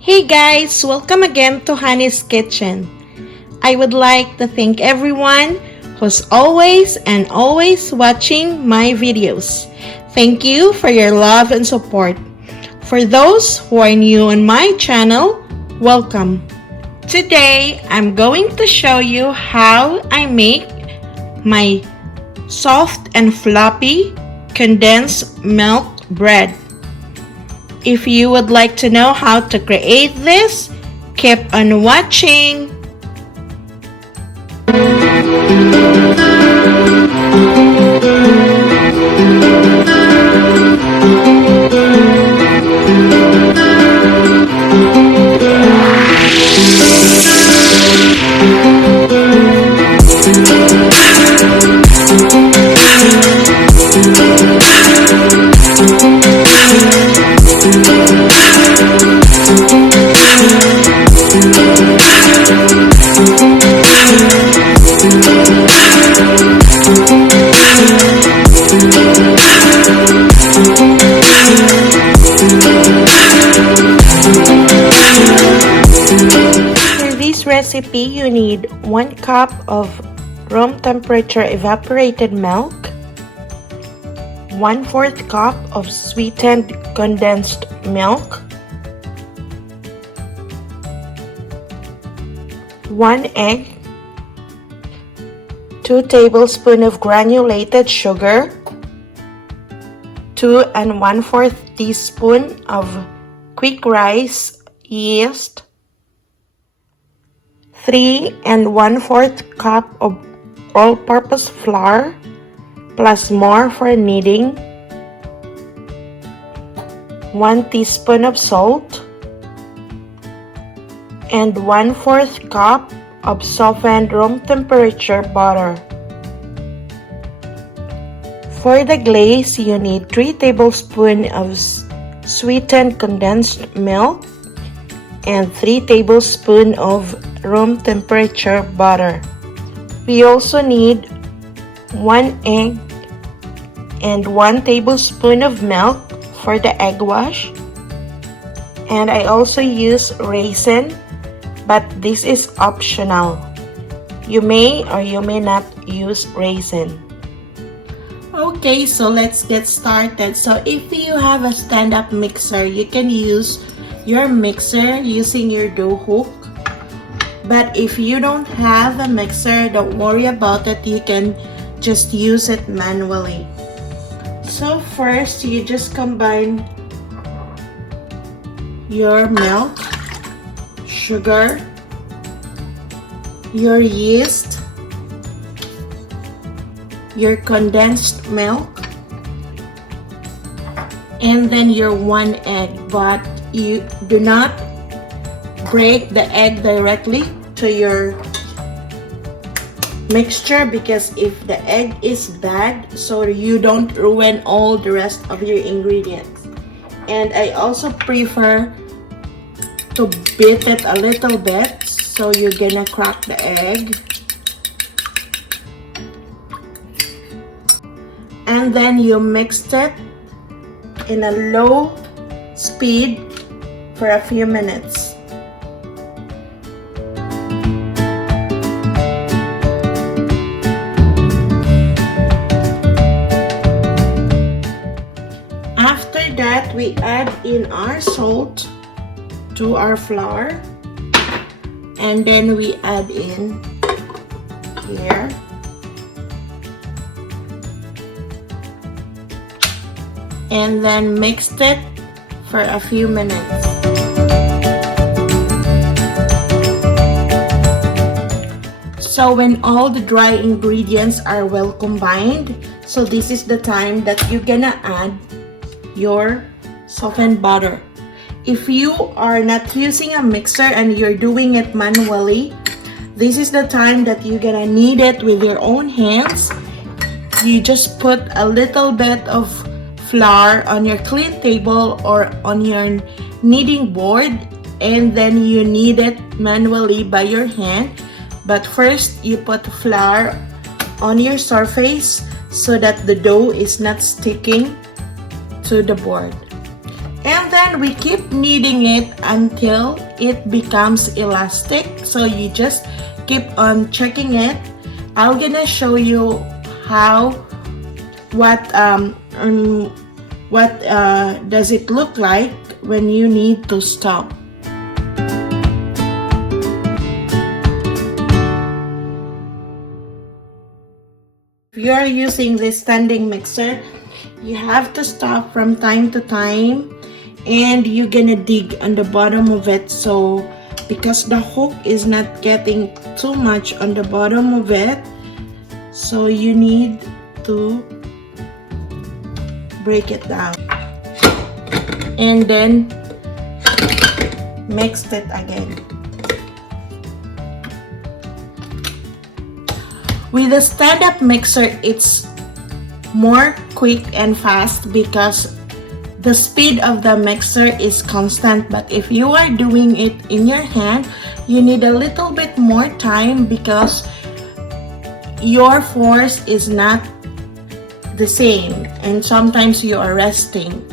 Hey guys, welcome again to Honey's Kitchen. I would like to thank everyone who's always watching my videos. Thank you for your love and support. For those who are new on my channel, welcome. Today, I'm going to show you how I make my soft and fluffy condensed milk bread. If you would like to know how to create this, keep on watching. Recipe, you need 1 cup of room temperature evaporated milk, 1/4 cup of sweetened condensed milk, 1 egg, 2 tablespoons of granulated sugar, 2 1/4 teaspoon of quick rice yeast, 3 1/4 cup of all-purpose flour plus more for kneading, 1 teaspoon of salt, and 1/4 cup of softened room temperature butter. For the glaze, you need 3 tablespoons of sweetened condensed milk and 3 tablespoons of room temperature butter. We also need 1 egg and 1 tablespoon of milk for the egg wash. And I also use raisin, but this is optional. You may or you may not use raisin. Okay, so let's get started. So if you have a stand-up mixer, you can use your mixer using your dough hook. But if you don't have a mixer, don't worry about it. You can just use it manually. So first, you just combine your milk, sugar, your yeast, your condensed milk, and then your 1 egg. But you do not break the egg directly to your mixture, because if the egg is bad, so you don't ruin all the rest of your ingredients. And I also prefer to beat it a little bit, so you're gonna crack the egg. And then you mixed it in a low speed for a few minutes. After that, we add in our salt to our flour, and then we add in here and then mixed it for a few minutes. So when all the dry ingredients are well combined, so this is the time that you're gonna add your softened butter. If you are not using a mixer and you're doing it manually, this is the time that you're gonna knead it with your own hands. You just put a little bit of flour on your clean table or on your kneading board, and then you knead it manually by your hand. But first, you put flour on your surface so that the dough is not sticking to the board. And then we keep kneading it until it becomes elastic. So you just keep on checking it. I'm gonna show you how what does it look like when you need to stop. If you are using this standing mixer, you have to stop from time to time, and you're gonna dig on the bottom of it, so because the hook is not getting too much on the bottom of it, so you need to break it down and then mix it again. With the stand-up mixer, it's more quick and fast because the speed of the mixer is constant. But if you are doing it in your hand, you need a little bit more time because your force is not the same and sometimes you are resting.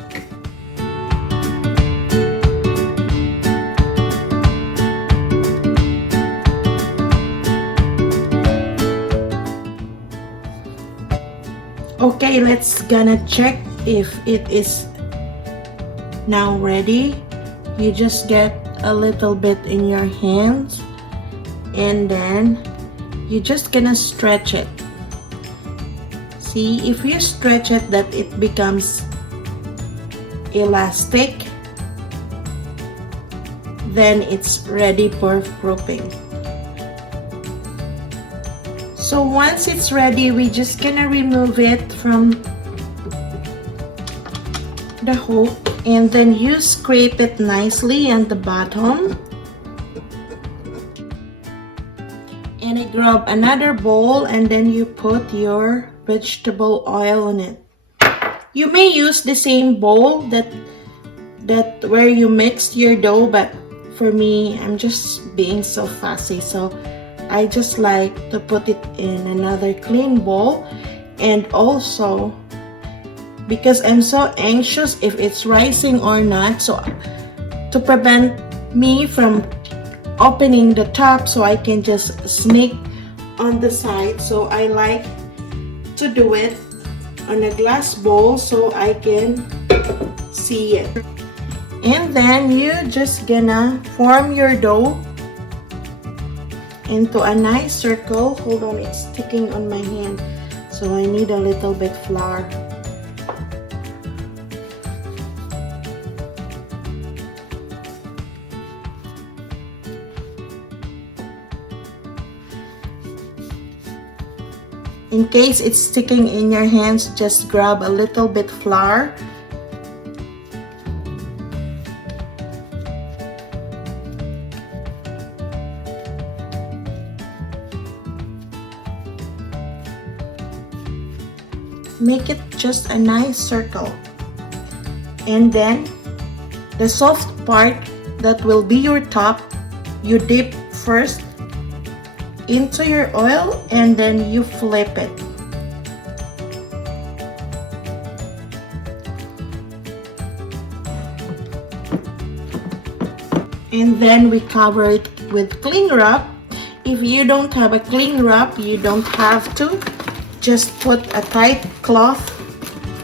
Okay, let's gonna check if it is now ready. You just get a little bit in your hands and then you just gonna stretch it. See, if you stretch it, that it becomes elastic, then it's ready for proofing. So once it's ready, we just gonna remove it from the hook and then you scrape it nicely on the bottom. And I grab another bowl and then you put your vegetable oil on it. You may use the same bowl that where you mixed your dough, but for me, I'm just being so fussy, so I just like to put it in another clean bowl. And also because I'm so anxious if it's rising or not, so to prevent me from opening the top, so I can just sneak on the side, so I like to do it on a glass bowl so I can see it. And then you just gonna form your dough into a nice circle. Hold on, it's sticking on my hand, so I need a little bit flour. In case it's sticking in your hands, just grab a little bit flour. Make it just a nice circle. And then the soft part that will be your top, you dip first into your oil and then you flip it. And then we cover it with cling wrap. If you don't have a cling wrap, you don't have to. Just put a tight cloth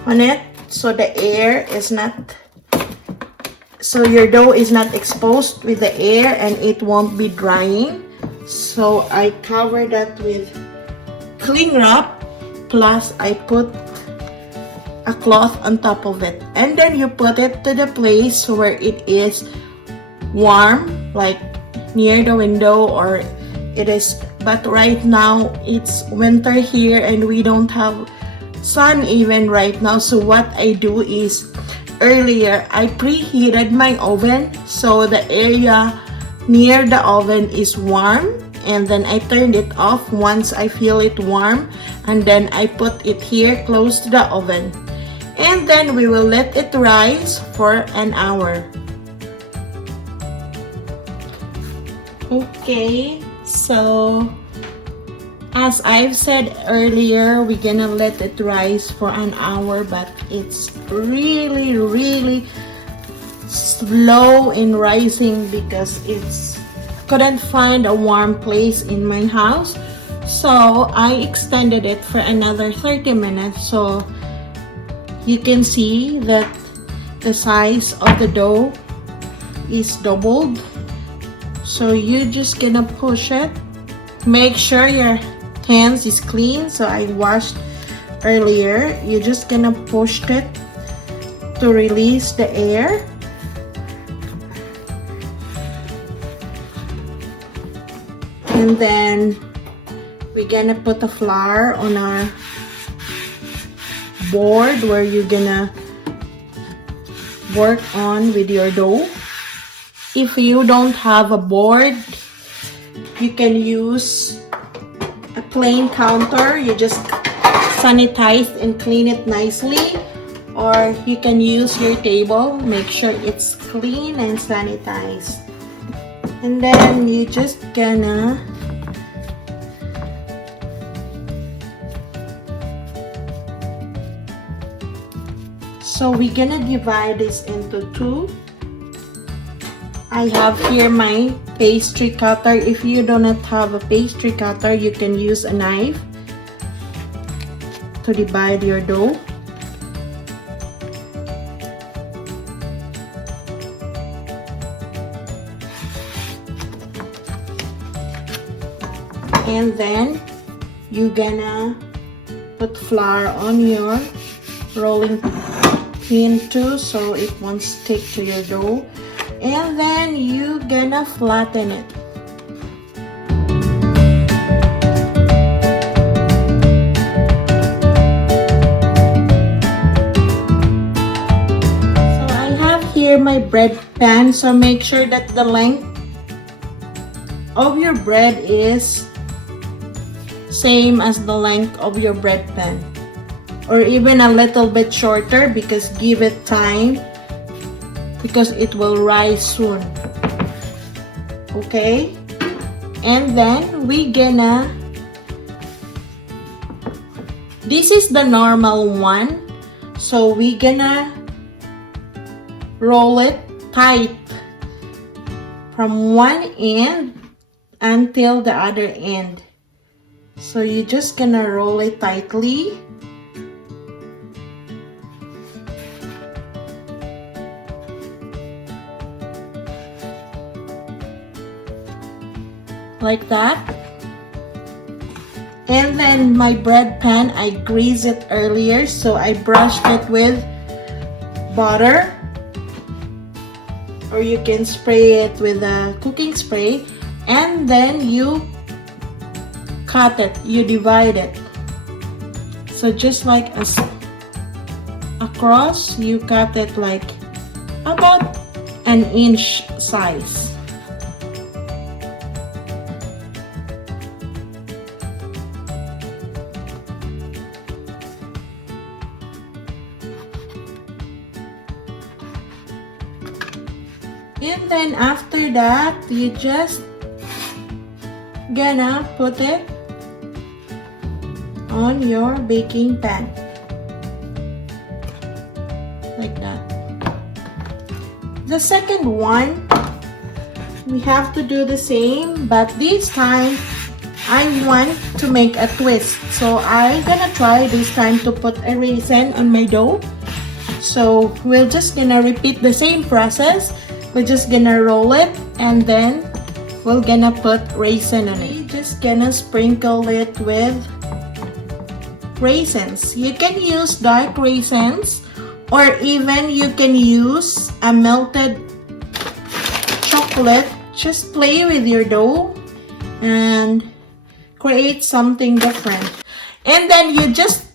on it so the air is not, so your dough is not exposed with the air and it won't be drying. So I cover that with cling wrap, plus I put a cloth on top of it, and then you put it to the place where it is warm, like near the window, or it is, but right now it's winter here and we don't have sun even right now. So what I do is, earlier I preheated my oven so the area near the oven is warm, and then I turned it off once I feel it warm, and then I put it here close to the oven, and then we will let it rise for an hour. Okay, so as I've said earlier, we're gonna let it rise for an hour, but it's really low and rising because it's couldn't find a warm place in my house, so I extended it for another 30 minutes. So you can see that the size of the dough is doubled. So you're just gonna push it. Make sure your hands is clean, so I washed earlier. You're just gonna push it to release the air. And then we're gonna put the flour on our board where you're gonna work on with your dough. If you don't have a board, you can use a plain counter. You just sanitize and clean it nicely, or you can use your table. Make sure it's clean and sanitized. And then you just gonna we're gonna divide this into two. I have here my pastry cutter. If you do not have a pastry cutter, you can use a knife to divide your dough. And then you're gonna put flour on your rolling pin too, so it won't stick to your dough. And then you're gonna flatten it. So I have here my bread pan, so make sure that the length of your bread is same as the length of your bread pan, or even a little bit shorter, because give it time, because it will rise soon. Okay, and then we gonna, this is the normal one, so we gonna roll it tight from one end until the other end. So you're just gonna roll it tightly. Like that. And then my bread pan, I greased it earlier, so I brushed it with butter, or you can spray it with a cooking spray, and then you cut it, you divide it. So just like across, you cut it like about an inch size. And then after that, you just gonna put it on your baking pan. Like that. The second one, we have to do the same, but this time I want to make a twist. So I'm gonna try this time to put a raisin on my dough. So we're just gonna repeat the same process. We're just gonna roll it, and then we're gonna put raisin on it. Just gonna sprinkle it with raisins. You can use dark raisins, or even you can use a melted chocolate. Just play with your dough and create something different. And then you just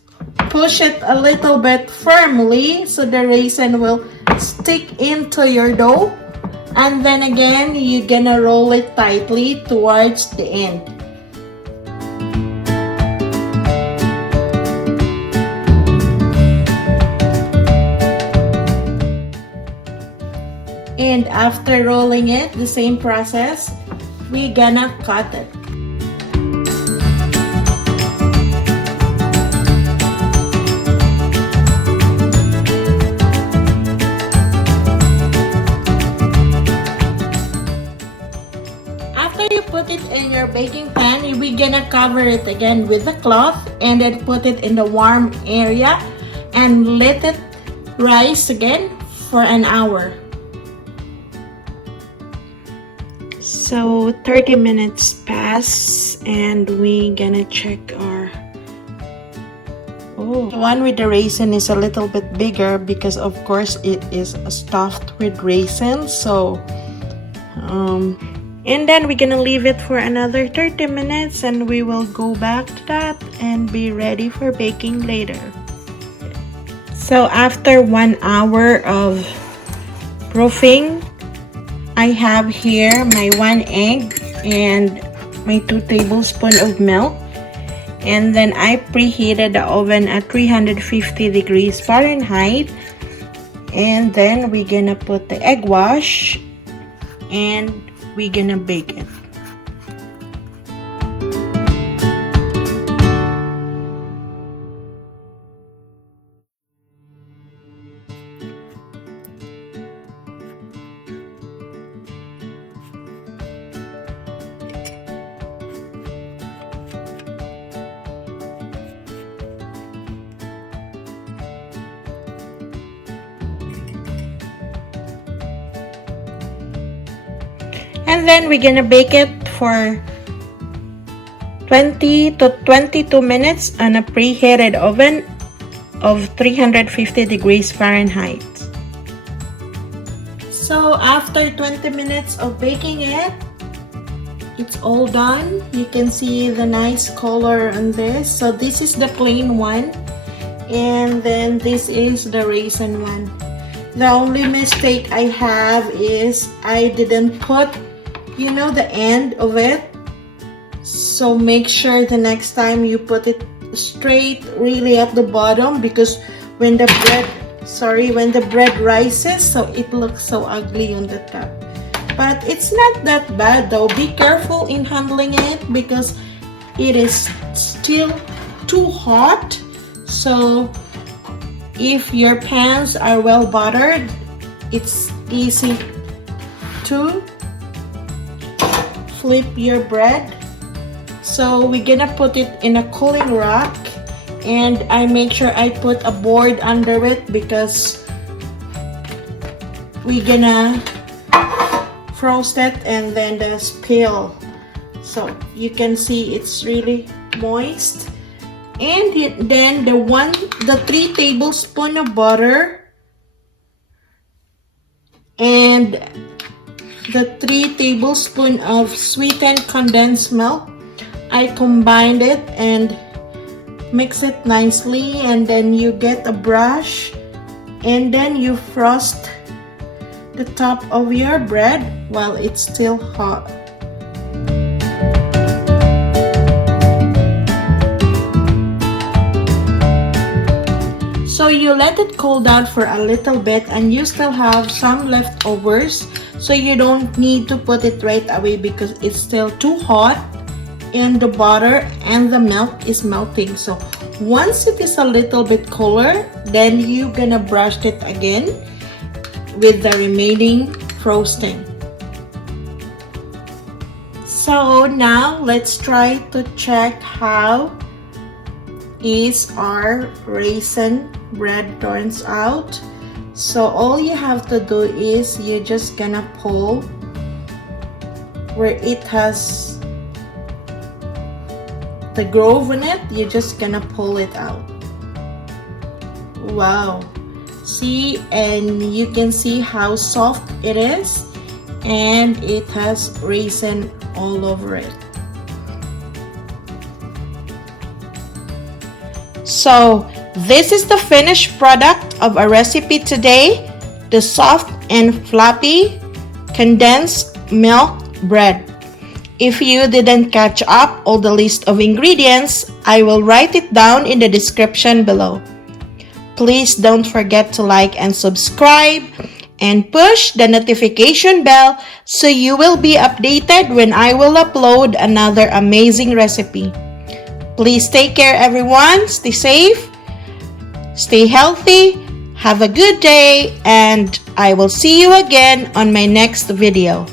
push it a little bit firmly so the raisin will stick into your dough. And then again, you're gonna roll it tightly towards the end. And after rolling it, the same process, we're gonna cut it. put it in your baking pan, we're gonna cover it again with the cloth and then put it in the warm area and let it rise again for an hour. So 30 minutes pass and we gonna check our the one with the raisin is a little bit bigger because of course it is stuffed with raisins. So and then we're gonna leave it for another 30 minutes and we will go back to that and be ready for baking later. So after 1 hour of proofing, I have here my 1 egg and my 2 tablespoons of milk. And then I preheated the oven at 350 degrees Fahrenheit. And then we're gonna put the egg wash and we're gonna bake it. And then we're gonna bake it for 20 to 22 minutes on a preheated oven of 350 degrees Fahrenheit. So after 20 minutes of baking it, it's all done. You can see the nice color on this. So this is the plain one and then this is the raisin one. The only mistake I have is I didn't put the end of it, so make sure the next time you put it straight really at the bottom, because when the bread rises, so it looks so ugly on the top. But it's not that bad though. Be careful in handling it because it is still too hot. So if your pans are well buttered, it's easy to flip your bread. So we're gonna put it in a cooling rack and I make sure I put a board under it because we're gonna frost it and then the spill. So you can see it's really moist. And then the 3 tablespoons of butter and the 3 tablespoons of sweetened condensed milk, I combined it and mix it nicely, and then you get a brush and then you frost the top of your bread while it's still hot. So you let it cool down for a little bit and you still have some leftovers. So you don't need to put it right away because it's still too hot and the butter and the milk is melting. So once it is a little bit cooler, then you're gonna brush it again with the remaining frosting. So now let's try to check how is our raisin bread turns out. So all you have to do is you're just gonna pull where it has the groove in it. You're just gonna pull it out. Wow, see, and you can see how soft it is and it has raisin all over it. So this is the finished product of our recipe today, the soft and fluffy condensed milk bread. If you didn't catch up all the list of ingredients, I will write it down in the description below. Please don't forget to like and subscribe and push the notification bell so you will be updated when I will upload another amazing recipe. Please take care everyone, stay safe, stay healthy, have a good day, and I will see you again on my next video.